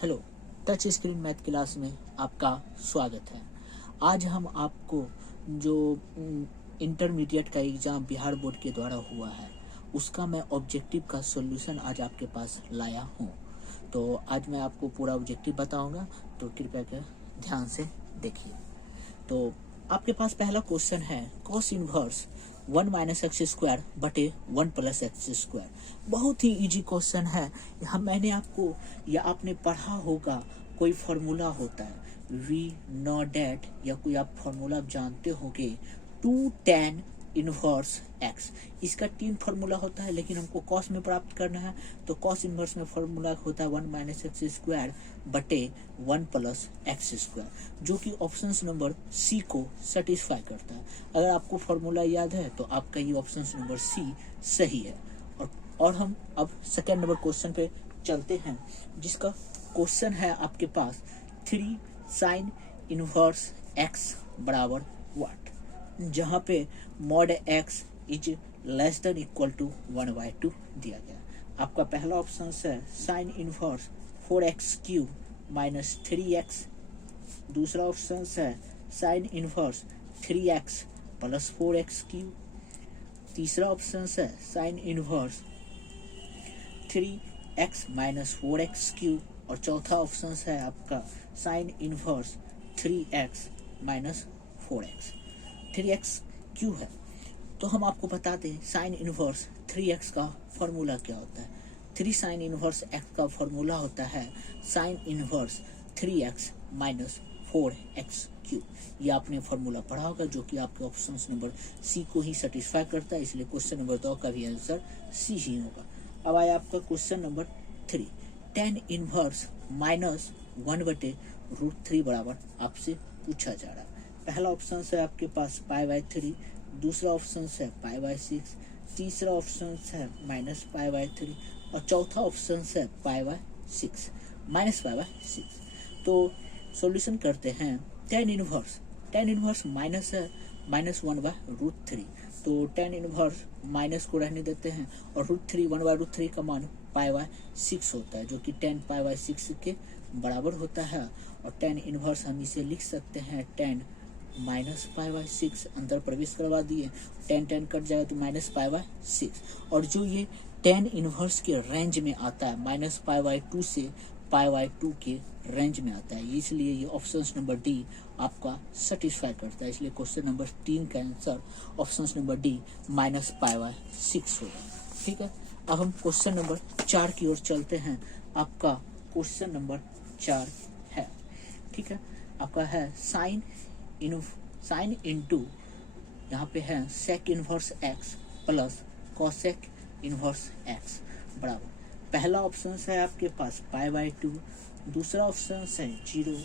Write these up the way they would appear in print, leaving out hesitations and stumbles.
Hello, touch screen math class में आपका स्वागत है। आज हम आपको जो इंटरमीडिएट का एग्ज़ाम बिहार बोर्ड के द्वारा हुआ है उसका मैं ऑब्जेक्टिव का सॉल्यूशन आज आपके पास लाया हूँ। तो आज मैं आपको पूरा ऑब्जेक्टिव बताऊँगा, तो कृपया कर ध्यान से देखिए। तो आपके पास पहला क्वेश्चन है cos inverse 1 minus x square बटे 1 प्लस एक्स स्क्वायर। बहुत ही इजी क्वेश्चन है। यहाँ मैंने आपको या आपने पढ़ा होगा, कोई फॉर्मूला होता है वी नो डैट, या कोई आप फॉर्मूला आप जानते होंगे 2 tan इनवर्स एक्स। इसका 3 फार्मूला होता है, लेकिन हमको कॉस में प्राप्त करना है तो कॉस इनवर्स में फार्मूला होता है 1 माइनस एक्स स्क्वायर बटे 1 प्लस एक्स स्क्वायर, जो कि ऑप्शन नंबर सी को सेटिस्फाई करता है। अगर आपको फार्मूला याद है तो आपका ये ऑप्शन नंबर सी सही है। और हम अब सेकेंड नंबर क्वेश्चन पे चलते हैं, जिसका क्वेश्चन है आपके पास 3 साइन इनवर्स एक्स बराबर व्हाट, जहाँ पे mod x is less than equal to 1/2 दिया गया। आपका पहला ऑप्शन है sine inverse 4x cube minus 3x। दूसरा ऑप्शन है sine inverse 3x plus 4x cube. तीसरा ऑप्शन है sine inverse 3x minus 4x cube. और चौथा ऑप्शन है आपका sine inverse 3x minus 4x। 3x क्यों है तो हम आपको बताते हैं साइन इनवर्स 3x का फॉर्मूला क्या होता है। 3 साइन इनवर्स x का फॉर्मूला होता है sine inverse 3x minus 4x cube. ये आपने फॉर्मूला पढ़ा होगा, जो कि आपके ऑप्शन नंबर सी को ही सेटिस्फाई करता है, इसलिए क्वेश्चन नंबर 2 का भी आंसर सी ही होगा। अब आया आपका question number 3, tan inverse minus 1/√3 बराबर आपसे पूछा जा रहा है। पहला ऑप्शन है आपके पास π/3, दूसरा ऑप्शन है π/6, तीसरा ऑप्शन है माइनस π/3 और चौथा ऑप्शन है π/6 माइनस π/6। तो सॉल्यूशन करते हैं। tan इनवर्स माइनस है -1/√3, तो tan इनवर्स माइनस को रहने देते हैं और √3 1/√3 का मान π/6 होता है, जो कि tan π/6 के बराबर होता है। और tan इनवर्स हम इसे लिख सकते हैं tan माइनस π/6, अंदर प्रवेश करवा दिए, tan कट जाएगा तो माइनस π/6। और जो ये tan इनवर्स के रेंज में आता है -π/2 से π/2 के रेंज में आता है, इसलिए ये ऑप्शन नंबर डी आपका सेटिस्फाई करता है। इसलिए क्वेश्चन नंबर 3 का आंसर ऑप्शन नंबर डी -π/6 होगा। ठीक है, अब हम क्वेश्चन नंबर 4 की ओर चलते हैं। आपका क्वेश्चन नंबर 4 है, ठीक है, आपका है साइन इनटू यहाँ पे है sec inverse x plus cosec inverse x बराबर। पहला ऑप्शन है आपके पास π/2, दूसरा ऑप्शन है 0,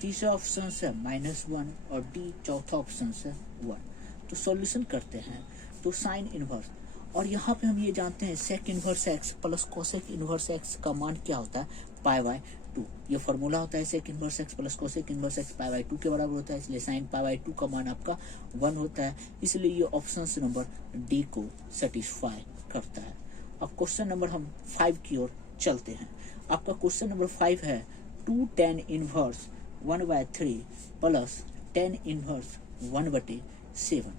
तीसरा ऑप्शन है -1 और डी चौथा ऑप्शन है 1। तो सॉल्यूशन करते हैं। तो साइन इनवर्स, और यहाँ पे हम ये जानते हैं sec inverse x plus cosec inverse x का मान क्या होता है π/2। ये फॉर्मूला होता है sec inverse x plus cosec inverse x π/2 के बराबर होता है, इसलिए साइन π/2 का मान आपका 1 होता है, इसलिए ये ऑप्शन नंबर डी को सेटिस्फाई करता है। अब क्वेश्चन नंबर हम 5 की ओर चलते हैं। आपका क्वेश्चन नंबर 5 है 2 tan inverse 1/3 plus tan inverse 1/7।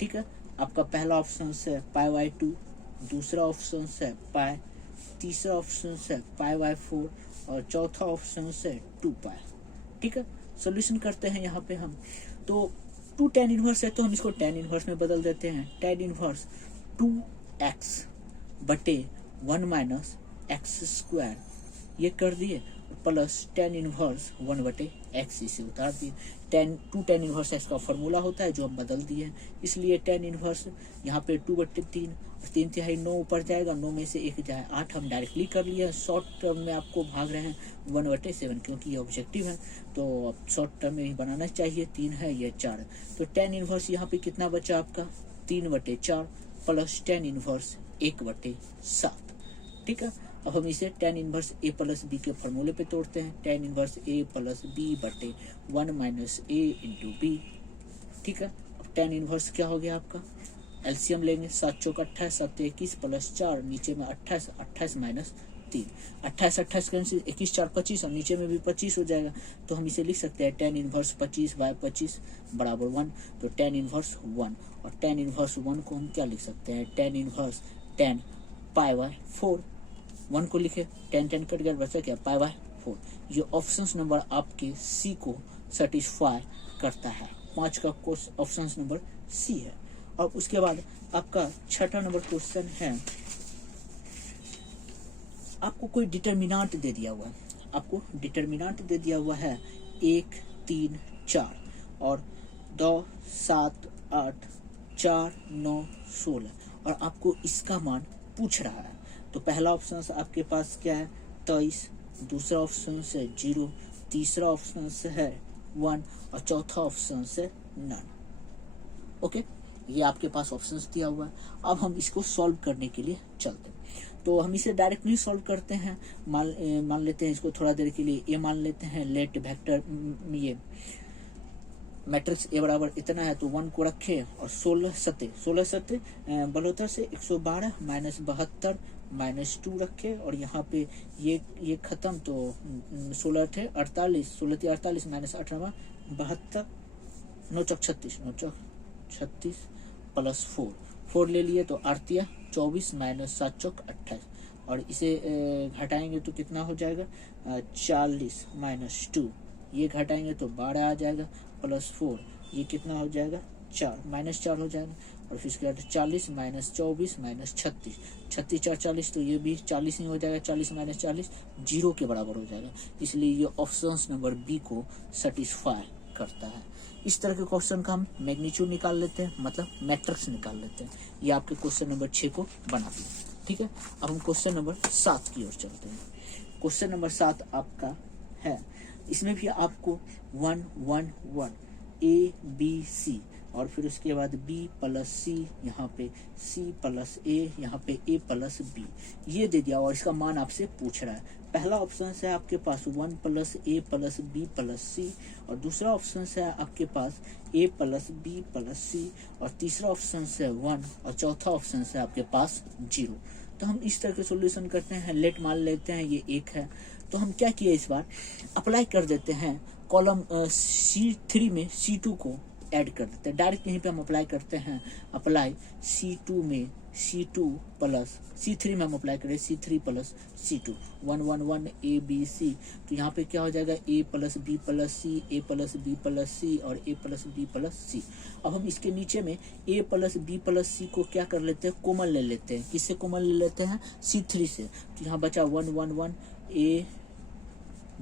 ठीक है, आपका पहला ऑप्शन है π/2, दूसरा ऑप्शन है π, तीसरा ऑप्शन है π/4 और चौथा ऑप्शन है 2π। ठीक है, सॉल्यूशन करते हैं। यहाँ पे हम तो 2 tan इनवर्स है तो हम इसको tan इनवर्स में बदल देते हैं। tan इनवर्स 2x बटे 1 माइनस एक्स स्क्वायर ये कर दिए, प्लस tan इनवर्स 1/x इसे उतार दिए। 2 tan इनवर्स एक्स का फॉर्मूला होता है जो हम बदल दिए हैं, इसलिए tan इनवर्स यहाँ पे 2/3 और 3/3 9 ऊपर जाएगा, 9 में से 1 जाए 8 हम डायरेक्टली कर लिए। शॉर्ट टर्म में आपको भाग रहे हैं 1/7, क्योंकि ये ऑब्जेक्टिव है तो अब शॉर्ट टर्म में ही बनाना चाहिए। 3 है, ये 4 है, तो tan इनवर्स यहाँ पे कितना बचा आपका 3/4 प्लस tan इनवर्स 1/7। ठीक है, अब हम इसे tan inverse a plus b के फॉर्मूले पे तोड़ते हैं। tan inverse a plus b बटे 1 माइनस a इंटू बी। ठीक है, अब tan इनवर्स क्या हो गया आपका, एलसीएम लेंगे, 7 चौक 28, 7 21 प्लस 4, नीचे में 28, 28 माइनस 3, 28 28 कैंसिल, 21 4 25 और नीचे में भी 25 हो जाएगा। तो हम इसे लिख सकते हैं tan इनवर्स 25/25 बराबर 1। तो tan इनवर्स 1 और tan इनवर्स 1 को हम क्या लिख सकते हैं, tan इनवर्स tan π/4। 1 को लिखे, tan कट गया, बचा क्या π/4। ये ऑप्शन नंबर आपके सी को सेटिस्फाई करता है। 5 का ऑप्शन नंबर सी है। और उसके बाद आपका छठा नंबर क्वेश्चन है, आपको कोई डिटर्मिनांट दे दिया हुआ है, आपको डिटर्मिनांट दे दिया हुआ है 1 3 4 और 2 7 8 4 9 16 और आपको इसका मान पूछ रहा है। तो पहला ऑप्शन आपके पास क्या है 23, दूसरा ऑप्शन से 0, तीसरा ऑप्शन से है 1 और चौथा ऑप्शन से नन। ओके, ये आपके पास ऑप्शंस दिया हुआ है। अब हम इसको सॉल्व करने के लिए चलते हैं। तो हम इसे डायरेक्टली सॉल्व करते हैं। मान लेते हैं इसको थोड़ा देर के लिए, ये मान लेते हैं लेट वेक्टर, ये मैट्रिक्स ए बराबर इतना है तो 1 को रखे और 16 सत्ते 72 से 112 माइनस 72 माइनस 2 रखे और यहाँ पे ये खत्म तो 16 थे 48, 16 थी 48 माइनस 8 72, 9 चौक 36, 9 चौक 36 प्लस 4 ले लिए तो 8 24 माइनस 7 चौक 28 और इसे घटाएंगे तो कितना हो जाएगा 40 माइनस 2, ये घटाएंगे तो 12 आ जाएगा प्लस 4, ये कितना हो जाएगा 4 माइनस 4 हो जाएगा और फिर इसके बाद 40 माइनस 24 माइनस 36, 36 4 40 तो ये भी 40 ही हो जाएगा, 40 माइनस 40 0 के बराबर हो जाएगा। इसलिए ये ऑप्शन नंबर बी को सेटिस्फाई करता है। इस तरह के क्वेश्चन का हम मैग्नीट्यूड निकाल लेते हैं, मतलब मैट्रिक्स निकाल लेते हैं। ये आपके क्वेश्चन नंबर 6 को बना दिया। ठीक है, अब हम क्वेश्चन नंबर 7 की ओर चलते हैं। क्वेश्चन नंबर 7 आपका है, इसमें भी आपको 1 1 1 ए बी सी और फिर उसके बाद बी प्लस सी, यहाँ पे सी प्लस ए, यहाँ पे ए प्लस बी, ये दे दिया और इसका मान आपसे पूछ रहा है। पहला ऑप्शन है आपके पास 1 प्लस ए प्लस बी प्लस सी और दूसरा ऑप्शन है आपके पास ए प्लस बी प्लस सी और तीसरा ऑप्शन है 1 और चौथा ऑप्शन है आपके पास 0। तो हम इस तरह के सॉल्यूशन करते हैं। लेट मान लेते हैं ये 1 है, तो हम क्या किए इस बार अप्लाई कर देते हैं कॉलम C3 में C2 को ऐड कर देते हैं। डायरेक्ट यहीं पे हम अप्लाई करते हैं, अप्लाई C2 में C2 प्लस C3 में हम अप्लाई करें C3 plus C2 1 1 1 A B C. तो यहाँ पे क्या हो जाएगा ए प्लस बी प्लस सी, ए प्लस बी प्लस सी और ए प्लस बी प्लस सी। अब हम इसके नीचे में ए प्लस बी प्लस सी को क्या कर लेते हैं, कॉमन ले लेते हैं। किससे कॉमन ले लेते हैं, C3 से। तो यहाँ बचा 1 1 1 ए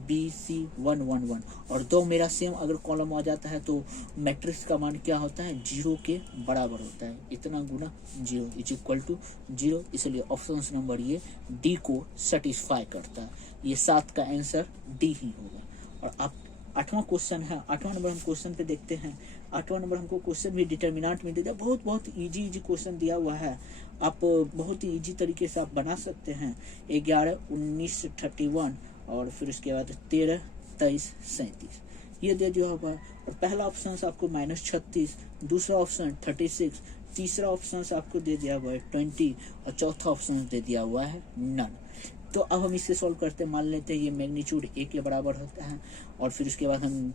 बी सी 1 1 1 और 2 मेरा सेम अगर कॉलम आ जाता है तो मैट्रिक्स का मान क्या होता है 0 के बराबर होता है। इतना गुना 0 इज इक्वल टू 0, इसलिए ऑप्शन नंबर ये डी को सेटिस्फाई करता है। ये 7 का आंसर डी ही होगा। और आप 8वां क्वेश्चन है, 8वां नंबर हम क्वेश्चन पे देखते हैं। 8वां नंबर हमको क्वेश्चन भी डिटर्मिनेंट में दे दिया, बहुत इजी क्वेश्चन दिया हुआ है। आप बहुत ही इजी तरीके से आप बना सकते हैं। 11 19 31 और फिर उसके बाद 13 23 37 ये दे दिया होगा। और पहला ऑप्शन से आपको -36, दूसरा ऑप्शन 36, तीसरा ऑप्शन से आपको दे दिया हुआ है 20 और चौथा ऑप्शन दे दिया हुआ है नन। तो अब हम इससे सॉल्व करते हैं। मान लेते हैं ये मैग्नीट्यूड ए के बराबर होता है और फिर उसके बाद हम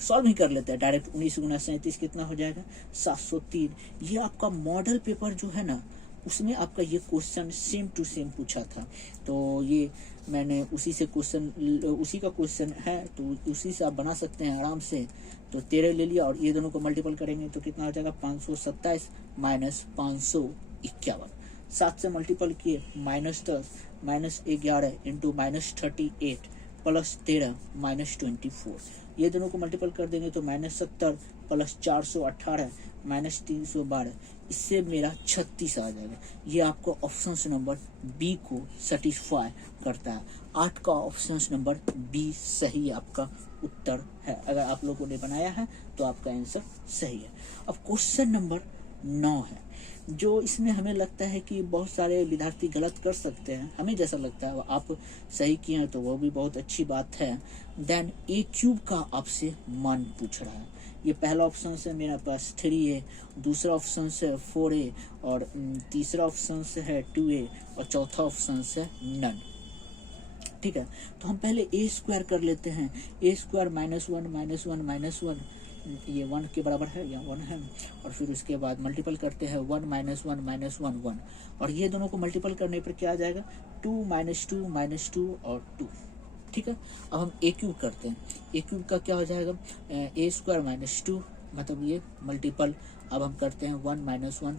सॉल्व ही कर लेते हैं डायरेक्ट। 19 गुना 37 कितना हो जाएगा 703। ये आपका मॉडल पेपर जो है ना, उसमें आपका ये क्वेश्चन सेम टू सेम पूछा था। तो ये मैंने उसी का क्वेश्चन है, तो उसी से आप बना सकते हैं आराम से। तो 13 ले लिया और ये दोनों को मल्टीपल करेंगे तो कितना हो जाएगा 527 माइनस 551। 7 से मल्टीपल किए -10 माइनस 11 इंटू -38 प्लस 13 माइनस 24। ये दोनों को मल्टीपल कर देंगे तो -70 प्लस 418 माइनस 312, इससे मेरा 36 आ जाएगा। ये आपको ऑप्शन नंबर बी को सेटिस्फाई करता है। 8 का ऑप्शन नंबर बी सही आपका उत्तर है। अगर आप लोगों ने बनाया है तो आपका आंसर सही है। अब क्वेश्चन नंबर 9 है, जो इसमें हमें लगता है कि बहुत सारे विद्यार्थी गलत कर सकते हैं, हमें जैसा लगता है। आप सही किए हैं तो वो भी बहुत अच्छी बात है। देन ए क्यूब का आपसे मान पूछ रहा है। ये पहला ऑप्शन से मेरे पास 3a, दूसरा ऑप्शन से 4a और तीसरा ऑप्शन से है 2a और चौथा ऑप्शन से नन। ठीक है। तो हम पहले ए स्क्वायर कर लेते हैं, a square minus one minus one minus one, ये 1 के बराबर है, या 1 है, और फिर उसके बाद मल्टीपल करते हैं 1 माइनस वन माइनस वन 1, और ये दोनों को मल्टीपल करने पर क्या आ जाएगा 2 माइनस टू और 2, ठीक है। अब हम ए क्यूब करते हैं, ए क्यूब का क्या हो जाएगा ए स्क्वायर माइनस टू, मतलब ये मल्टीपल। अब हम करते हैं 1 माइनस वन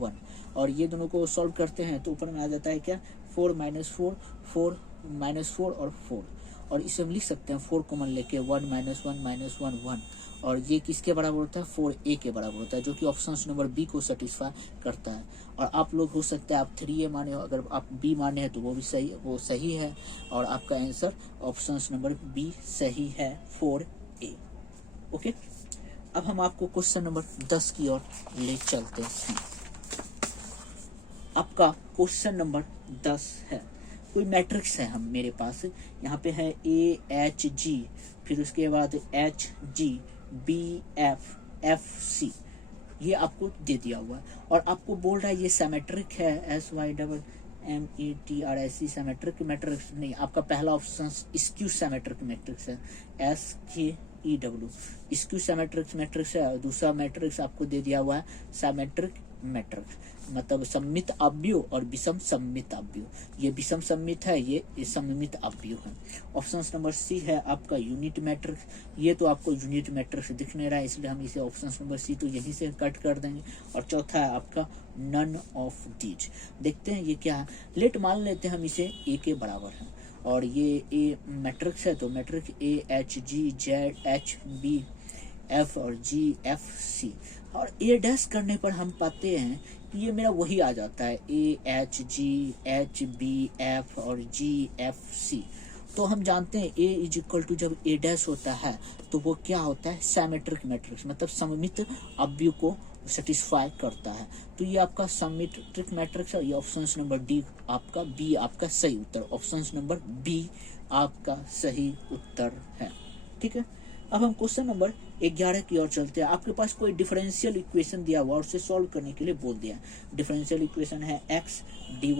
1, और ये दोनों को सॉल्व करते हैं तो ऊपर में आ जाता है क्या 4 माइनस फोर 4 माइनस 4 और 4, और इसे हम लिख सकते हैं 4 कॉमन लेके 1 माइनस वन 1, और ये किसके बराबर होता है 4a के बराबर होता है, जो कि ऑप्शन नंबर बी को सेटिस्फाई करता है। और आप लोग हो सकता है आप 3a माने हो, अगर आप b माने हैं तो वो भी सही, वो सही है, और आपका आंसर ऑप्शन नंबर बी सही है 4a। ओके, अब हम आपको क्वेश्चन नंबर 10 की ओर ले चलते हैं। आपका क्वेश्चन नंबर 10 है, कोई मैट्रिक्स है हम मेरे पास, यहाँ पे है AHG, फिर उसके बाद HG BF FC, ये आपको दे दिया हुआ है, और आपको बोल रहा है ये सिमेट्रिक है, SYMMETRIC सिमेट्रिक मैट्रिक्स नहीं, आपका पहला ऑप्शन स्क्यू सिमेट्रिक मैट्रिक्स है, SKEW स्क्यू सिमेट्रिक मैट्रिक्स है, और दूसरा मैट्रिक्स आपको दे दिया हुआ है सिमेट्रिक मैट्रिक्स, मतलब सममित अवयव और विषम सममित अवयव, ये विषम सममित है, ये सममित अवयव है। ऑप्शन नंबर सी है आपका यूनिट मैट्रिक्स, ये तो आपको यूनिट मैट्रिक्स दिख नहीं रहा है, इसलिए हम इसे ऑप्शन नंबर सी तो यहीं से कट कर देंगे। और चौथा है आपका नन ऑफ दीज। देखते हैं ये क्या है, लेट मान लेते हैं हम इसे ए के बराबर है, और ये ए मैट्रिक्स है, तो मैट्रिक्स AHG ZHBF और GFC, और ए डैश करने पर हम पाते हैं कि ये मेरा वही आ जाता है AHG HBF और GFC। तो हम जानते हैं A इज इक्वल टू जब ए डैश होता है तो वो क्या होता है सिमेट्रिक मैट्रिक्स, मतलब सममित अवयव को सेटिस्फाई करता है। तो ये आपका सिमेट्रिक मैट्रिक्स है, ये ऑप्शन नंबर डी आपका बी आपका सही उत्तर, ऑप्शन नंबर बी आपका सही उत्तर है, ठीक है। अब हम क्वेश्चन नंबर 11 की ओर चलते हैं। आपके पास कोई डिफरेंशियल इक्वेशन दिया हुआ और उसे सॉल्व करने के लिए बोल दिया। डिफरेंशियल इक्वेशन है x dy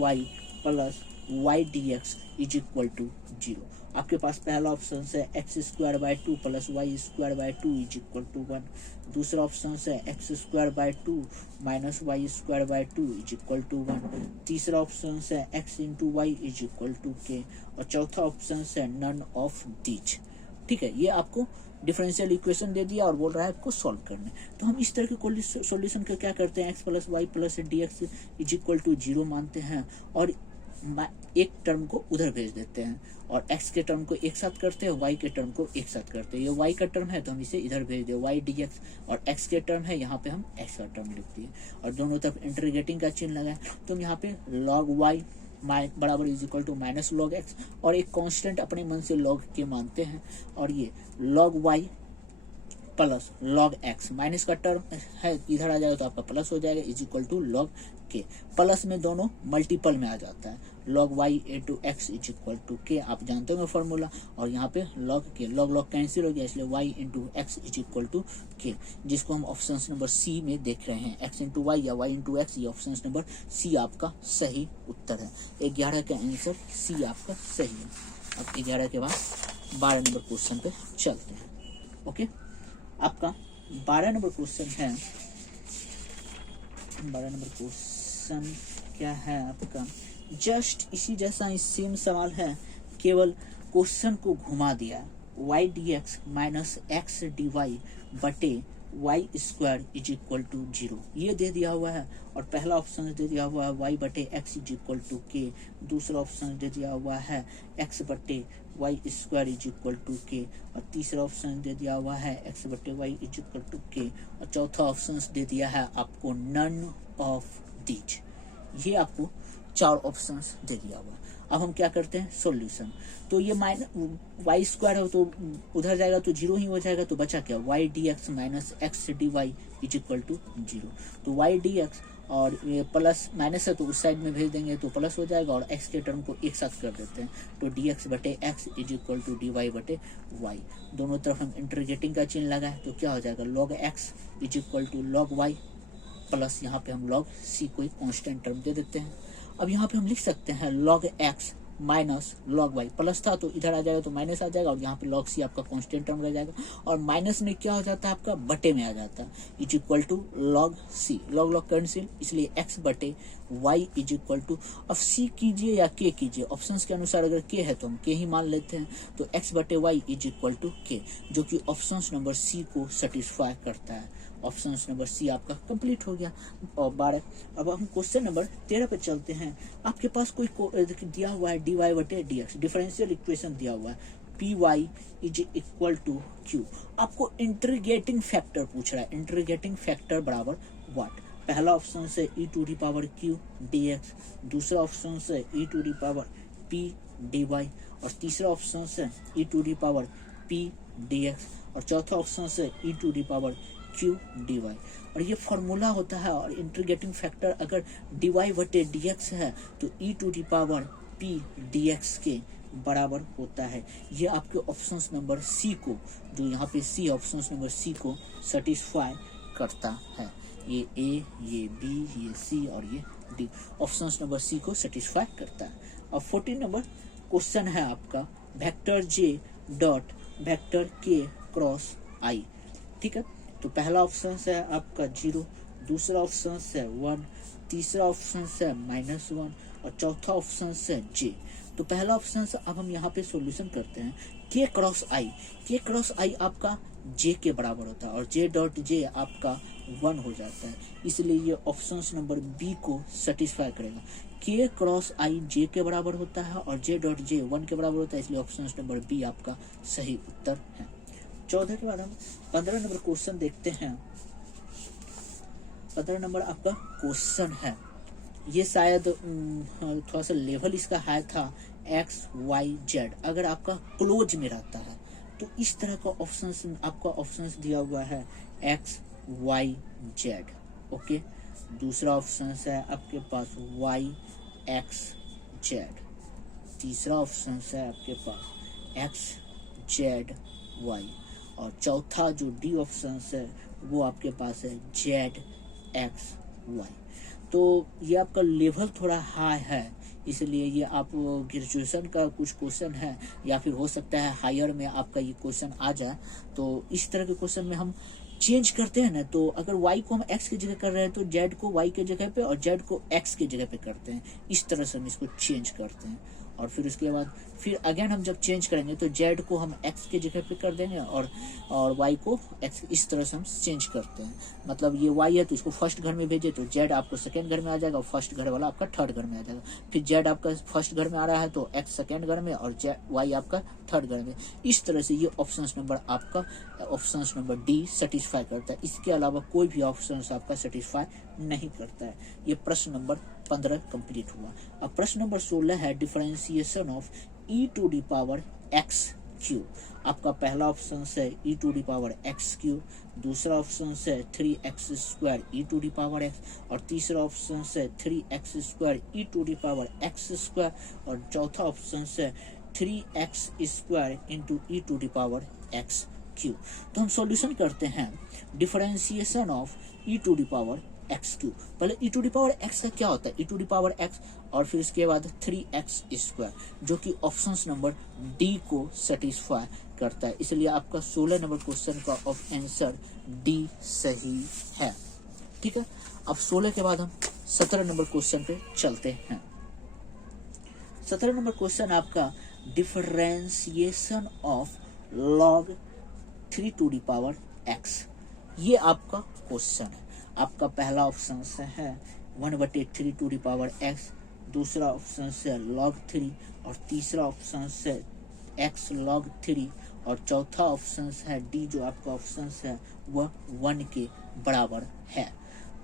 plus y dx is equal to 0। आपके पास पहला ऑप्शन है x square by 2 plus y square by 2 is equal to 1। दूसरा ऑप्शन है x square by 2 minus y square by 2 is equal to 1। तीसरा option है x into y is equal to k, और चौथा ऑप्शन है none of these, ठीक है। ये आपको डिफरेंशियल इक्वेशन दे दिया और बोल रहा है आपको सॉल्व करने। तो हम इस तरह के सॉल्यूशन का क्या करते हैं, x plus y plus d x is equal to 0 मानते हैं, और एक टर्म को उधर भेज देते हैं, और x के टर्म को एक साथ करते हैं, y के टर्म को एक साथ करते हैं। ये y का टर्म है तो हम इसे इधर भेज दें y dx, और x के टर्म है यहाँ पे हम x का टर्म लिख दिए, और दोनों तरफ इंटीग्रेटिंग का चिन्ह लगाए। तो हम यहाँ पे log y बराबर is equal to minus log x, और एक कांस्टेंट अपने मन से log के मानते हैं, और ये log y plus log x, minus का टर्म है इधर आ जाएगा तो आपका प्लस हो जाएगा is equal to log k. Plus में दोनों मल्टीपल में आ जाता है, log y into x is equal to k, आप जानते हो फॉर्मूला, और यहाँ पे log के log कैंसिल हो गया, इसलिए y into x is equal to k, जिसको हम ऑप्शन नंबर सी में देख रहे हैं, x इंटू वाई या y इंटू एक्स, ये ऑप्शन नंबर सी आपका सही उत्तर है। 11 का आंसर सी आपका सही है। अब 11 के बाद 12 नंबर क्वेश्चन पे चलते हैं। ओके, आपका 12 नंबर क्वेश्चन है, 12 नंबर क्वेश्चन क्या है आपका, जस्ट इसी जैसा सेम सवाल है, केवल क्वेश्चन को घुमा दिया। y dx minus x d y बटे y square is equal to 0 ये दे दिया हुआ है, और पहला ऑप्शन दे दिया हुआ है y बटे एक्स इज इक्वल टू के, दूसरा ऑप्शन दे दिया हुआ है x बटे y square is equal to k, और तीसरा ऑप्शन दे दिया हुआ है x बटे y is equal to k, और चौथा ऑप्शन दे दिया है आपको नन ऑफ दीज। ये आपको 4 ऑप्शंस दे दिया हुआ। अब हम क्या करते हैं सॉल्यूशन, तो ये माइनस वाई स्क्वायर है तो उधर जाएगा तो 0 ही हो जाएगा, तो बचा क्या y dx minus x d y is equal to 0। तो y dx और ये प्लस माइनस है तो उस साइड में भेज देंगे तो प्लस हो जाएगा, और x के टर्म को एक साथ कर देते हैं, तो dx बटे x is equal to dy बटे y। दोनों तरफ हम इंटीग्रेटिंग का चिन्ह लगाए तो क्या हो जाएगा log x is equal to log y, plus यहाँ पे हम log c कोई कांस्टेंट टर्म दे देते हैं। अब यहाँ पे हम लिख सकते हैं log x minus log y, plus था तो इधर आ जाएगा तो माइनस आ जाएगा, और यहाँ पे लॉग सी आपका कांस्टेंट टर्म रह जाएगा, और माइनस में क्या हो जाता है आपका बटे में आ जाता है, is equal to log c, log log cancel, इसलिए एक्स बटे वाई इज इक्वल टू, अब सी कीजिए या के कीजिए, ऑप्शंस के अनुसार अगर के है तो हम के ही मान लेते हैं, तो एक्स बटे वाई इज इक्वल टू के, जो कि ऑप्शंस नंबर सी को सेटिस्फाई करता है। ऑप्शन नंबर सी आपका कंप्लीट हो गया। और 12, अब हम क्वेश्चन नंबर 13 पे चलते हैं। आपके पास कोई दिया हुआ है डी वाई बटे डी एक्स, डिफरेंशियल इक्वेशन दिया हुआ है, p y is equal to q, आपको इंटीग्रेटिंग फैक्टर पूछ रहा है, इंटीग्रेटिंग फैक्टर बराबर व्हाट। पहला ऑप्शन से e to the power q d x, दूसरा ऑप्शन से e to the power p d y, और तीसरा ऑप्शन से e to the power p d x, और चौथा ऑप्शन से e to the power q D y. और ये फॉर्मूला होता है, और इंटीग्रेटिंग फैक्टर अगर डी वाई बटे डी एक्स है तो e to the power p d x के बराबर होता है। ये आपके ऑप्शंस नंबर सी को, जो यहाँ पे सी ऑप्शंस नंबर सी को सेटिस्फाई करता है। ये ए, ये बी, ये सी और ये डी ऑप्शंस नंबर सी को सेटिस्फाई करता है। अब 14 नंबर क्वेश्चन है आपका, वेक्टर जे डॉट वेक्टर के क्रॉस आई। ठीक है, तो पहला ऑप्शन है आपका 0, दूसरा ऑप्शन है 1, तीसरा ऑप्शन है -1 और चौथा ऑप्शन है जे। तो पहला ऑप्शन से अब हम यहाँ पे सॉल्यूशन करते हैं। के क्रॉस आई, के क्रॉस आई आपका जे के बराबर होता है, और जे डॉट जे आपका 1 हो जाता है, इसलिए ये ऑप्शन नंबर बी को सेटिस्फाई करेगा। के क्रॉस आई जे के बराबर होता है और जे डॉट जे 1 के बराबर होता है, इसलिए ऑप्शन नंबर बी आपका सही उत्तर है। 14 के बाद हम 15 नंबर क्वेश्चन देखते हैं। 15 नंबर आपका क्वेश्चन है, ये शायद थोड़ा सा लेवल इसका हाई था, एक्स वाई जेड अगर आपका क्लोज में रहता है तो इस तरह का ऑप्शन आपका ऑप्शन दिया हुआ है एक्स वाई जेड। ओके, दूसरा ऑप्शन है आपके पास वाई एक्स जेड, तीसरा ऑप्शन है आपके पास एक्स जेड वाई, और चौथा जो डी ऑप्शन है वो आपके पास है जेड एक्स वाई। तो ये आपका लेवल थोड़ा हाई है, इसलिए ये आप ग्रेजुएशन का कुछ क्वेश्चन है, या फिर हो सकता है हायर में आपका ये क्वेश्चन आ जाए। तो इस तरह के क्वेश्चन में हम चेंज करते हैं ना, तो अगर y को हम x की जगह कर रहे हैं तो z को y के जगह पे और z को x के जगह पे करते हैं, इस तरह से हम इसको चेंज करते हैं। और फिर उसके बाद फिर अगेन हम जब चेंज करेंगे तो z को हम x के जगह पे कर देंगे और y को x, इस तरह से हम चेंज करते हैं। मतलब ये y है तो इसको फर्स्ट घर में भेजे तो z आपको सेकेंड घर में आ जाएगा और फर्स्ट घर वाला आपका थर्ड घर में आ जाएगा। फिर z आपका फर्स्ट घर में आ रहा है तो x सेकेंड घर में और y आपका थर्ड घर में। इस तरह से ये ऑप्शन नंबर आपका ऑप्शन नंबर डी सेटिस्फाई करता है, इसके अलावा कोई भी ऑप्शन आपका सेटिस्फाई नहीं करता है। ये प्रश्न नंबर 15 कंप्लीट हुआ। अब प्रश्न नंबर 16 है differentiation of e to the power x cube. आपका पहला ऑप्शन है e to the power x cube, दूसरा ऑप्शन है 3x square e to the power x, और तीसरा ऑप्शन है 3x square e to the power x square, और चौथा ऑप्शन है 3x square into e to the power x cube. तो हम सॉल्यूशन करते हैं differentiation of e to the power x Q. पहले e to the power x का क्या होता है, e to the power x, और फिर इसके बाद 3x स्क्वायर, जो कि ऑप्शन नंबर डी को सेटिस्फाई करता है, इसलिए आपका 16 नंबर क्वेश्चन का आंसर डी सही है। ठीक है, अब 16 के बाद हम 17 नंबर क्वेश्चन पे चलते हैं। 17 नंबर क्वेश्चन आपका differentiation of log 3 to the power x। ये आपका क्वेश्चन है। आपका पहला ऑप्शन है 1/3 टू दी पावर x, दूसरा ऑप्शन है log 3, और तीसरा ऑप्शन है x log 3, और चौथा ऑप्शन है डी, जो आपका ऑप्शन है वह 1 के बराबर है।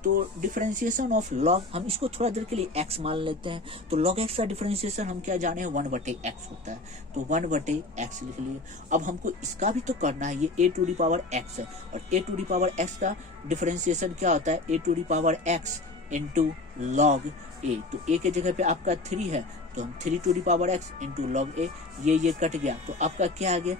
तो डिफरेंशिएशन ऑफ लॉग, हम इसको थोड़ा देर के लिए x मान लेते हैं। तो log x का डिफरेंशिएशन हम क्या जाने हैं 1/x होता है, तो 1/x लिख लिए। अब हमको इसका भी तो करना है, ये a to the power x है, और a to the power x का डिफरेंशिएशन क्या होता है a to the power x into log a। तो a के जगह पे आपका 3 है तो हम 3 to the power x into log a, ये कट गया तो आपका क्या आ गया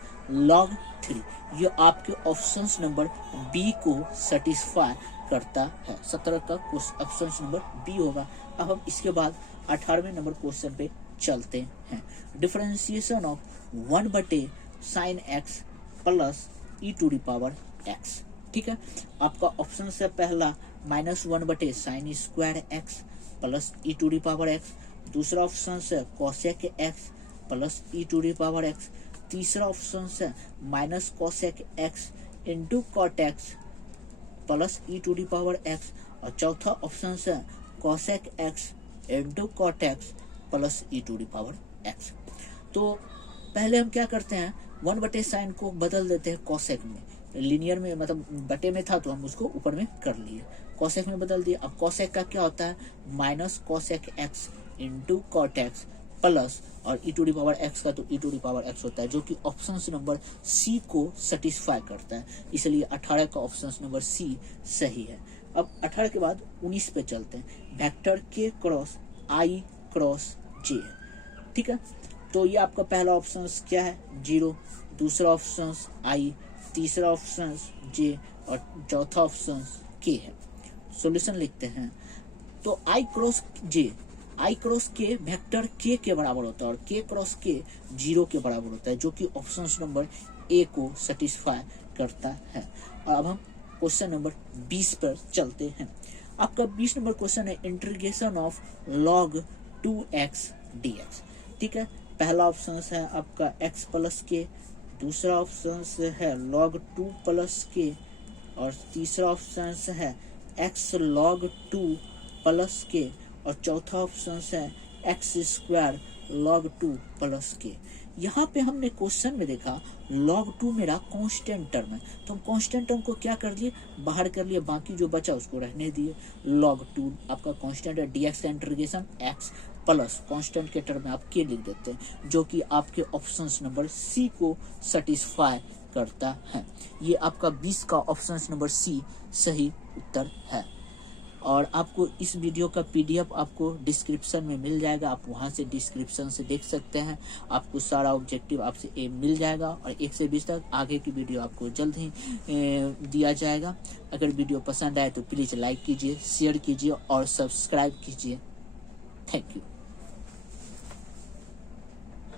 log 3। ये आपके ऑप्शन नंबर बी को सेटिस्फाई करता है। 17 का ऑप्शन नंबर बी होगा। अब हम इसके बाद 18वें नंबर क्वेश्चन पे चलते हैं। Differentiation of 1/sin x plus e⁻x। ठीक है, आपका ऑप्शन से पहला -1/sin² प्लस e⁻x, दूसरा ऑप्शन से cosec x प्लस e⁻x, तीसरा ऑप्शन से -cosec x into cot x plus e⁻x, और चौथा ऑप्शन से cosec x into cot x plus e⁻x। तो पहले हम क्या करते हैं, 1/sin को बदल देते हैं cosec में, लीनियर में मतलब बटे में था तो हम उसको ऊपर में कर लिए, cosec में बदल दिया। अब cosec का क्या होता है, -cosec x into cot x plus और e⁻x का तो e⁻x होता है, जो कि ऑप्शन नंबर सी को सेटिस्फाई करता है, इसलिए 18 का ऑप्शन नंबर सी सही है। अब 18 के बाद 19 पे चलते हैं। Vector k cross i cross j, ठीक है। तो ये आपका पहला ऑप्शन क्या है, 0, दूसरा ऑप्शन i, तीसरा ऑप्शन j और चौथा ऑप्शन k है। सॉल्यूशन लिखते हैं। तो i cross k vector k के बराबर होता है और k क्रॉस k 0 के बराबर होता है, जो कि ऑप्शन नंबर ए को सेटिस्फाई करता है। अब हम क्वेश्चन नंबर 20 पर चलते हैं। आपका 20 नंबर क्वेश्चन है integration of log 2x dx। ठीक है, पहला ऑप्शन है आपका x प्लस k, दूसरा ऑप्शन है log 2 प्लस k और तीसरा ऑप्शन है x log 2 प्लस k और चौथा ऑप्शन है x² log 2 प्लस k। यहाँ पे हमने क्वेश्चन में देखा log 2 मेरा कांस्टेंट टर्म है, तो हम कांस्टेंट टर्म को क्या कर लिए, बाहर कर लिए, बाकी जो बचा उसको रहने दिए। log 2 आपका कांस्टेंट है, dx का इंटीग्रेशन x प्लस कांस्टेंट के टर्म में आप k लिख देते हैं, जो कि आपके ऑप्शन नंबर सी को सेटिस्फाई करता है। ये आपका 20 का ऑप्शन नंबर सी सही उत्तर है। और आपको इस वीडियो का PDF आपको डिस्क्रिप्शन में मिल जाएगा, आप वहां से डिस्क्रिप्शन से देख सकते हैं। आपको सारा ऑब्जेक्टिव आपसे ए मिल जाएगा और 1 से 20 तक आगे की वीडियो आपको जल्द ही दिया जाएगा। अगर वीडियो पसंद आए तो प्लीज़ लाइक कीजिए, शेयर कीजिए और सब्सक्राइब कीजिए। Thank you.